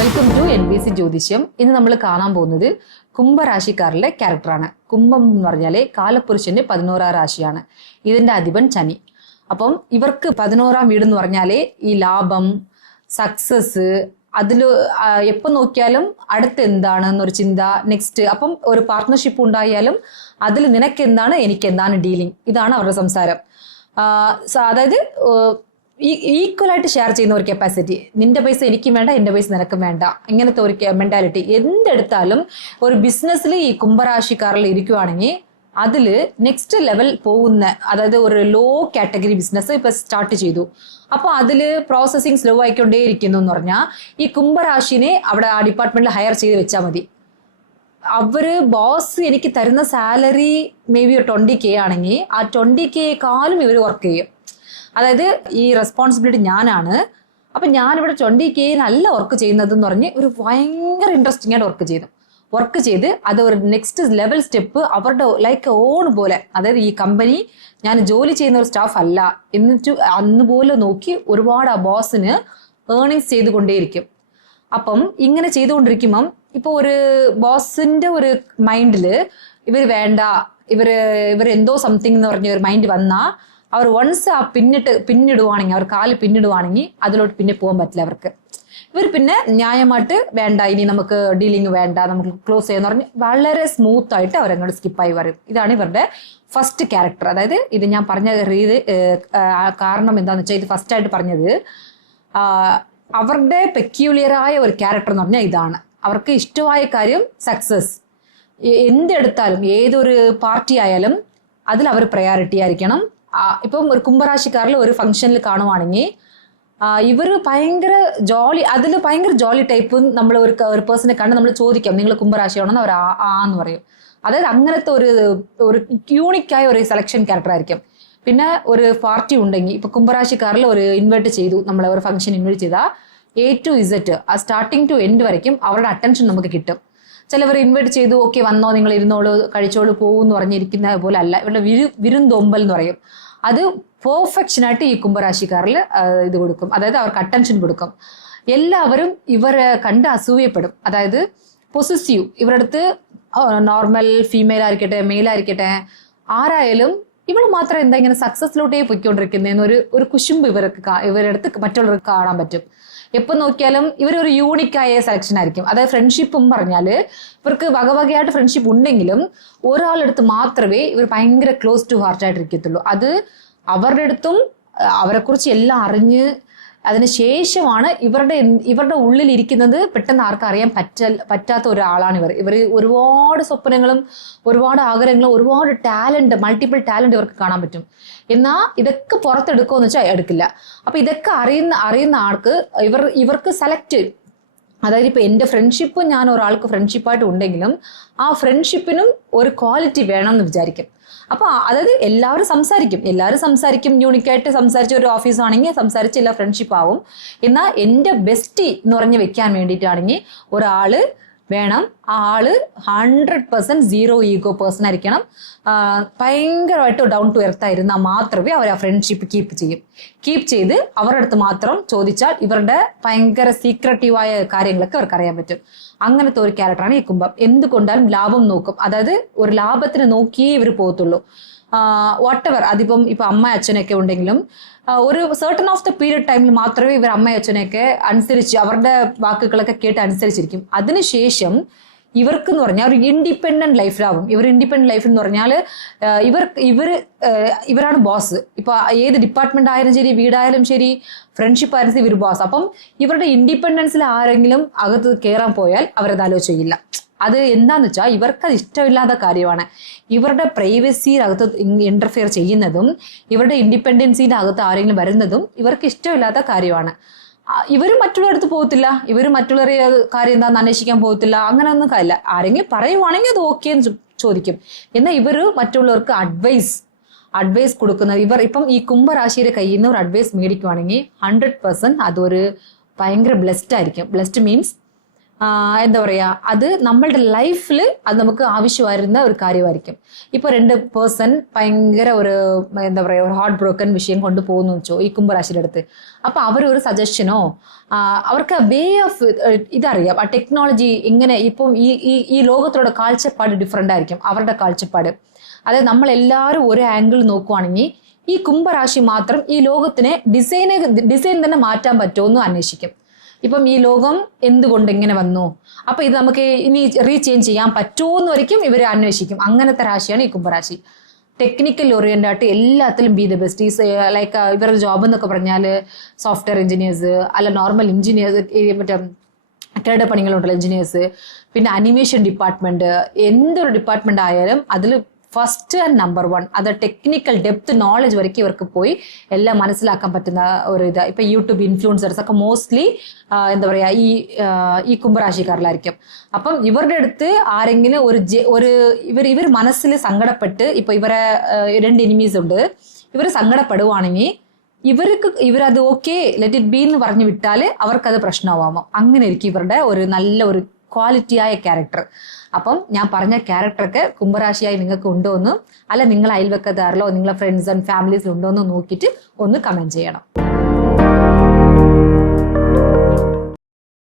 Welcome to NBC ജ്യോതിഷ്യം. ഇന്ന് നമ്മൾ കാണാൻ പോകുന്നത് കുംഭരാശിക്കാരിലെ ക്യാരക്ടറാണ്. കുംഭം എന്ന് പറഞ്ഞാല് കാലപുരുഷന്റെ 11ാം രാശിയാണ്. ഇതിന്റെ അധിപൻ ശനി. അപ്പം ഇവർക്ക് 11ാം വീട് എന്ന് പറഞ്ഞാല് ഈ ലാഭം, സക്സസ്, അതിൽ എപ്പോൾ നോക്കിയാലും അടുത്ത് എന്താണ് എന്നൊരു ചിന്ത, നെക്സ്റ്റ് അപ്പം ഒരു പാർട്ട്ണർഷിപ്പ് ഉണ്ടായാലും അതിൽ നിനക്ക് എന്താണ് എനിക്ക് എന്താണ് ഡീലിംഗ്, ഇതാണ് അവരുടെ സംസാരം. അതായത് ഈക്വൽ ആയിട്ട് ഷെയർ ചെയ്യുന്ന ഒരു കപ്പാസിറ്റി. നിന്റെ പൈസ എനിക്കും വേണ്ട, എന്റെ പൈസ നിനക്കും വേണ്ട, ഇങ്ങനത്തെ ഒരു മെന്റാലിറ്റി. എന്തെടുത്താലും ഒരു ബിസിനസ്സിൽ ഈ കുംഭരാശിക്കാരിൽ ഇരിക്കുവാണെങ്കിൽ അതില് നെക്സ്റ്റ് ലെവൽ പോകുന്ന, അതായത് ഒരു ലോ കാറ്റഗറി ബിസിനസ് ഇപ്പൊ സ്റ്റാർട്ട് ചെയ്തു, അപ്പൊ അതില് പ്രോസസ്സിങ് സ്ലോ ആയിക്കൊണ്ടേ ഇരിക്കുന്നു എന്ന് പറഞ്ഞാൽ ഈ കുംഭരാശിനെ അവിടെ ആ ഡിപ്പാർട്ട്മെന്റിൽ ഹയർ ചെയ്ത് വെച്ചാൽ മതി. അവര് ബോസ് എനിക്ക് തരുന്ന സാലറി മേ ബി 20K ആണെങ്കിൽ ആ 20Kക്കാളും ഇവർ വർക്ക് ചെയ്യും. അതായത് ഈ റെസ്പോൺസിബിലിറ്റി ഞാനാണ്, അപ്പൊ ഞാനിവിടെ 20K നല്ല വർക്ക് ചെയ്യുന്നതെന്ന് പറഞ്ഞ് ഒരു ഭയങ്കര ഇൻട്രസ്റ്റിംഗ് ആയിട്ട് വർക്ക് ചെയ്ത് അത് ഒരു നെക്സ്റ്റ് ലെവൽ സ്റ്റെപ്പ് അവരുടെ ലൈക്ക് ഓൺ പോലെ, അതായത് ഈ കമ്പനി ഞാൻ ജോലി ചെയ്യുന്ന ഒരു സ്റ്റാഫ് അല്ല എന്നിട്ട് അന്ന് പോലെ നോക്കി ഒരുപാട് ആ ബോസിന് ഏർണിങ്സ് ചെയ്തുകൊണ്ടേയിരിക്കും. അപ്പം ഇങ്ങനെ ചെയ്തുകൊണ്ടിരിക്കുമ്പം ഇപ്പൊ ഒരു ബോസിന്റെ ഒരു മൈൻഡില് ഇവർ വേണ്ട, ഇവരെന്തോ സംതിങ് എന്ന് പറഞ്ഞ ഒരു മൈൻഡ് വന്നാ അവർ വൺസ് ആ പിന്നിടുവാണെങ്കിൽ, അവർ കാല് പിന്നിടുവാണെങ്കിൽ അതിലോട്ട് പിന്നെ പോകാൻ പറ്റില്ല അവർക്ക്. ഇവർ പിന്നെ ന്യായമായിട്ട് വേണ്ട, ഇനി നമുക്ക് ഡീലിംഗ് വേണ്ട, നമുക്ക് ക്ലോസ് ചെയ്യാന്ന് പറഞ്ഞ് വളരെ സ്മൂത്ത് ആയിട്ട് അവരങ്ങോട്ട് സ്കിപ്പായി വരും. ഇതാണ് ഇവരുടെ ഫസ്റ്റ് ക്യാരക്ടർ. അതായത് ഇത് ഞാൻ പറഞ്ഞ രീതി കാരണം എന്താണെന്ന് വെച്ചാൽ, ഇത് ഫസ്റ്റ് ആയിട്ട് പറഞ്ഞത് അവരുടെ പെക്യൂലിയറായ ഒരു ക്യാരക്ടർ എന്ന് പറഞ്ഞാൽ ഇതാണ്. അവർക്ക് ഇഷ്ടമായ കാര്യം സക്സസ്. എന്തെടുത്താലും ഏതൊരു പാർട്ടി ആയാലും അതിൽ അവർ പ്രയോറിറ്റി ആയിരിക്കണം. ഇപ്പം ഒരു കുംഭരാശിക്കാരിൽ ഒരു ഫംഗ്ഷനിൽ കാണുവാണെങ്കിൽ ഇവര് ഭയങ്കര ജോളി, അതിൽ ഭയങ്കര ജോളി ടൈപ്പ്. നമ്മൾ ഒരു പേഴ്സണെ കണ്ട് നമ്മൾ ചോദിക്കാം നിങ്ങൾ കുംഭരാശിയാണെന്ന് അവർ എന്ന് പറയും. അതായത് അങ്ങനത്തെ ഒരു യൂണിക്കായ ഒരു സെലക്ഷൻ ക്യാരക്ടർ ആയിരിക്കും. പിന്നെ ഒരു പാർട്ടി ഉണ്ടെങ്കിൽ ഇപ്പൊ കുംഭരാശിക്കാരിൽ ഒരു ഇൻവൈറ്റ് ചെയ്തു, നമ്മളെ ഒരു ഫംഗ്ഷൻ ഇൻവൈറ്റ് ചെയ്താൽ A to Z ആ സ്റ്റാർട്ടിങ് ടു എൻഡ് വരയ്ക്കും അവരുടെ അറ്റൻഷൻ നമുക്ക് കിട്ടും. ചിലവർ ഇൻവൈറ്റ് ചെയ്തു, ഓക്കെ വന്നോ, നിങ്ങൾ ഇരുന്നോളൂ, കഴിച്ചോളൂ, പോകുമെന്ന് പറഞ്ഞിരിക്കുന്ന പോലെ അല്ല. ഇവരുടെ വിരുന്തോമ്പൽ എന്ന് പറയും. അത് പെർഫെക്ഷനായിട്ട് ഈ കുംഭരാശിക്കാരിൽ ഇത് കൊടുക്കും, അതായത് അവർക്ക് അറ്റൻഷൻ കൊടുക്കും. എല്ലാവരും ഇവരെ കണ്ട് അസൂയപ്പെടും. അതായത് പൊസസീവ്. ഇവരുടെ അടുത്ത് നോർമൽ ഫീമെയിൽ ആയിരിക്കട്ടെ മെയിൽ ആയിരിക്കട്ടെ ആരായാലും ഇവൾ മാത്രം എന്താ ഇങ്ങനെ സക്സസിലോട്ടേ പൊയ്ക്കൊണ്ടിരിക്കുന്നതെന്ന് ഒരു കുശുമ്പ് ഇവരുടെ അടുത്ത് മറ്റുള്ളവർക്ക് കാണാൻ പറ്റും. എപ്പോൾ നോക്കിയാലും ഇവരൊരു യൂണിക്കായ സെലക്ഷൻ ആയിരിക്കും. അതായത് ഫ്രണ്ട്ഷിപ്പും പറഞ്ഞാല് ഇവർക്ക് വകവകയായിട്ട് ഫ്രണ്ട്ഷിപ്പ് ഉണ്ടെങ്കിലും ഒരാളെടുത്ത് മാത്രമേ ഇവർ ഭയങ്കര ക്ലോസ് ടു ഹാർട്ട് ആയിട്ട് ഇരിക്കത്തുള്ളൂ. അത് അവരുടെ അടുത്തും അവരെക്കുറിച്ച് എല്ലാം അറിഞ്ഞ് അതിന് ശേഷമാണ് ഇവരുടെ ഉള്ളിൽ ഇരിക്കുന്നത് പെട്ടെന്ന് ആർക്കും അറിയാൻ പറ്റാത്ത ഒരാളാണ് ഇവർ. ഒരുപാട് സ്വപ്നങ്ങളും ഒരുപാട് ആഗ്രഹങ്ങളും ഒരുപാട് ടാലന്റ്, മൾട്ടിപ്പിൾ ടാലന്റ് ഇവർക്ക് കാണാൻ പറ്റും. എന്നാൽ ഇതൊക്കെ പുറത്തെടുക്കുമെന്ന് വെച്ചാൽ എടുക്കില്ല. അപ്പൊ ഇതൊക്കെ അറിയുന്ന ആൾക്ക് ഇവർക്ക് സെലക്ട്, അതായത് ഇപ്പൊ എന്റെ ഫ്രണ്ട്ഷിപ്പ് ഞാൻ ഒരാൾക്ക് ഫ്രണ്ട്ഷിപ്പായിട്ട് ഉണ്ടെങ്കിലും ആ ഫ്രണ്ട്ഷിപ്പിനും ഒരു ക്വാളിറ്റി വേണം എന്ന് വിചാരിക്കും. അപ്പൊ അതായത് എല്ലാവരും സംസാരിക്കും, യൂണിക്കായിട്ട് സംസാരിച്ച ഒരു ഓഫീസ് ആണെങ്കിൽ സംസാരിച്ച് എല്ലാ ഫ്രണ്ട്ഷിപ്പ് ആവും. എന്നാൽ എന്റെ ബെസ്റ്റി എന്ന് പറഞ്ഞ് വെക്കാൻ വേണ്ടിയിട്ടാണെങ്കിൽ ഒരാള് വേണം. ആ ആള് 100% സീറോ ഈഗോ പേഴ്സൺ ആയിരിക്കണം. ഭയങ്കരമായിട്ട് ഡൗൺ ടു എർത്ത് ആയിരുന്നാൽ മാത്രമേ അവർ ആ ഫ്രണ്ട്ഷിപ്പ് കീപ്പ് ചെയ്ത് അവരുടെ അടുത്ത് മാത്രം ചോദിച്ചാൽ ഇവരുടെ ഭയങ്കര സീക്രട്ടീവായ കാര്യങ്ങളൊക്കെ അവർക്ക് അറിയാൻ പറ്റും. അങ്ങനത്തെ ഒരു ക്യാരക്ടറാണ് ഈ കുംഭം. എന്തുകൊണ്ടാലും ലാഭം നോക്കും. അതായത് ഒരു ലാഭത്തിന് നോക്കിയേ ഇവർ പോകത്തുള്ളൂ. വാട്ടെവർ, അതിപ്പം ഇപ്പൊ അമ്മ അച്ഛനൊക്കെ ഉണ്ടെങ്കിലും ഒരു സർട്ടൺ ഓഫ് ദ പീരിയഡ് ടൈമിൽ മാത്രമേ ഇവർ അമ്മ അച്ഛനെയൊക്കെ അനുസരിച്ച് അവരുടെ വാക്കുകളൊക്കെ കേട്ട് അനുസരിച്ചിരിക്കും. അതിനുശേഷം ഇവർക്ക് എന്ന് പറഞ്ഞാൽ ഒരു ഇൻഡിപെൻഡന്റ് ലൈഫിലാവും. ഇൻഡിപെൻഡന്റ് ലൈഫ് എന്ന് പറഞ്ഞാൽ ഇവരാണ് ബോസ്. ഇപ്പൊ ഏത് ഡിപ്പാർട്ട്മെന്റ് ആയാലും ശരി, വീടായാലും ശരി, ഫ്രണ്ട്ഷിപ്പ് ആയാലും ശരി, ഇവർ ബോസ്. അപ്പം ഇവരുടെ ഇൻഡിപെൻഡൻസിൽ ആരെങ്കിലും അകത്ത് കയറാൻ പോയാൽ അവരത് ആലോചിക്കില്ല. അത് എന്താന്ന് വെച്ചാൽ ഇവർക്കത് ഇഷ്ടമില്ലാത്ത കാര്യമാണ്. ഇവരുടെ പ്രൈവസിയുടെ അകത്ത് ഇന്റർഫിയർ ചെയ്യുന്നതും ഇവരുടെ ഇൻഡിപെൻഡൻസിന്റെ അകത്ത് ആരെങ്കിലും വരുന്നതും ഇവർക്ക് ഇഷ്ടമില്ലാത്ത കാര്യമാണ്. ഇവർ മറ്റുള്ളവരുടെ അടുത്ത് പോകത്തില്ല, ഇവർ മറ്റുള്ളവരെ കാര്യം എന്താണെന്ന് അന്വേഷിക്കാൻ പോകത്തില്ല. അങ്ങനെ ഒന്നും കാര്യമില്ല. ആരെങ്കിലും പറയുവാണെങ്കിൽ അത് ഓക്കെ എന്ന് ചോദിക്കും. എന്നാൽ ഇവര് മറ്റുള്ളവർക്ക് അഡ്വൈസ് കൊടുക്കുന്നത്, ഇപ്പം ഈ കുംഭരാശിയുടെ കയ്യിൽ നിന്ന് ഒരു അഡ്വൈസ് മേടിക്കുവാണെങ്കിൽ 100% അതൊരു ഭയങ്കര ബ്ലെസ്ഡ് ആയിരിക്കും. ബ്ലെസ്ഡ് മീൻസ് എന്താ പറയുക, അത് നമ്മളുടെ ലൈഫിൽ അത് നമുക്ക് ആവശ്യമായിരുന്ന ഒരു കാര്യമായിരിക്കും. ഇപ്പോൾ 2 പേഴ്സൺ ഭയങ്കര ഒരു എന്താ പറയുക ഒരു ഹാർട്ട് ബ്രോക്കൺ വിഷയം കൊണ്ട് പോകുന്നു വെച്ചോ ഈ കുംഭരാശിയുടെ അടുത്ത്. അപ്പോൾ അവരൊരു സജഷനോ അവർക്ക് വേ ഓഫ് ഇതറിയാം, ആ ടെക്നോളജി എങ്ങനെ ഇപ്പം ഈ ലോകത്തോടെ കാഴ്ചപ്പാട് ഡിഫറെൻ്റ് ആയിരിക്കും അവരുടെ കാഴ്ചപ്പാട്. അതായത് നമ്മളെല്ലാവരും ഒരു ആംഗിൾ നോക്കുവാണെങ്കിൽ ഈ കുംഭരാശി മാത്രം ഈ ലോകത്തിനെ ഡിസൈൻ തന്നെ മാറ്റാൻ പറ്റുമോ എന്ന് അന്വേഷിക്കും. ഇപ്പം ഈ ലോകം എന്തുകൊണ്ട് ഇങ്ങനെ വന്നു, അപ്പൊ ഇത് നമുക്ക് ഇനി റീചേഞ്ച് ചെയ്യാൻ പറ്റുമോ എന്ന് വരയ്ക്കും ഇവർ അന്വേഷിക്കും. അങ്ങനത്തെ രാശിയാണ് ഈ കുംഭരാശി. ടെക്നിക്കൽ ഓറിയന്റഡ് ആയിട്ട് എല്ലാത്തിലും ബി ദ ബെസ്റ്റ്. ഈ ലൈക്ക് ഇവരുടെ ജോബ് എന്നൊക്കെ പറഞ്ഞാൽ സോഫ്റ്റ്വെയർ എഞ്ചിനീയേഴ്സ്, അല്ല നോർമൽ എഞ്ചിനീയേഴ്സ്, മറ്റേ കെട്ടിട പണികളുണ്ടല്ലോ എഞ്ചിനീയേഴ്സ്, പിന്നെ അനിമേഷൻ ഡിപ്പാർട്ട്മെന്റ്, എന്തൊരു ഡിപ്പാർട്ട്മെന്റ് ആയാലും അതിൽ ഫസ്റ്റ് ആൻഡ് നമ്പർ 1 അത് ടെക്നിക്കൽ ഡെപ്ത് നോളജ് വരയ്ക്ക് ഇവർക്ക് പോയി എല്ലാം മനസ്സിലാക്കാൻ പറ്റുന്ന ഒരു ഇത്. ഇപ്പൊ യൂട്യൂബ് ഇൻഫ്ലുവൻസേഴ്സ് ഒക്കെ മോസ്റ്റ്ലി എന്താ പറയാ ഈ കുംഭരാശിക്കാരിലായിരിക്കും. അപ്പം ഇവരുടെ അടുത്ത് ആരെങ്കിലും ഇവർ മനസ്സിൽ സങ്കടപ്പെട്ട്, ഇപ്പൊ ഇവരെ 2 എനിമീസ് ഉണ്ട്, ഇവർ സങ്കടപ്പെടുവാണെങ്കിൽ ഇവരത് ഓക്കെ ലെറ്റ് ഇറ്റ് ബി എന്ന് പറഞ്ഞു വിട്ടാൽ അവർക്കത് പ്രശ്നമാവാമോ. അങ്ങനെ ആയിരിക്കും ഇവരുടെ ഒരു നല്ല ഒരു ക്വാളിറ്റിയായ ക്യാരക്ടർ. അപ്പം ഞാൻ പറഞ്ഞ ക്യാരക്ടറൊക്കെ കുംഭരാശിയായി നിങ്ങൾക്ക് ഉണ്ടോ എന്നും, അല്ല നിങ്ങൾ അയൽവക്കത്താറിലോ നിങ്ങളെ ഫ്രണ്ട്സ് ആൻഡ് ഫാമിലീസിൽ ഉണ്ടോ എന്ന് നോക്കിയിട്ട് ഒന്ന് കമന്റ് ചെയ്യണം.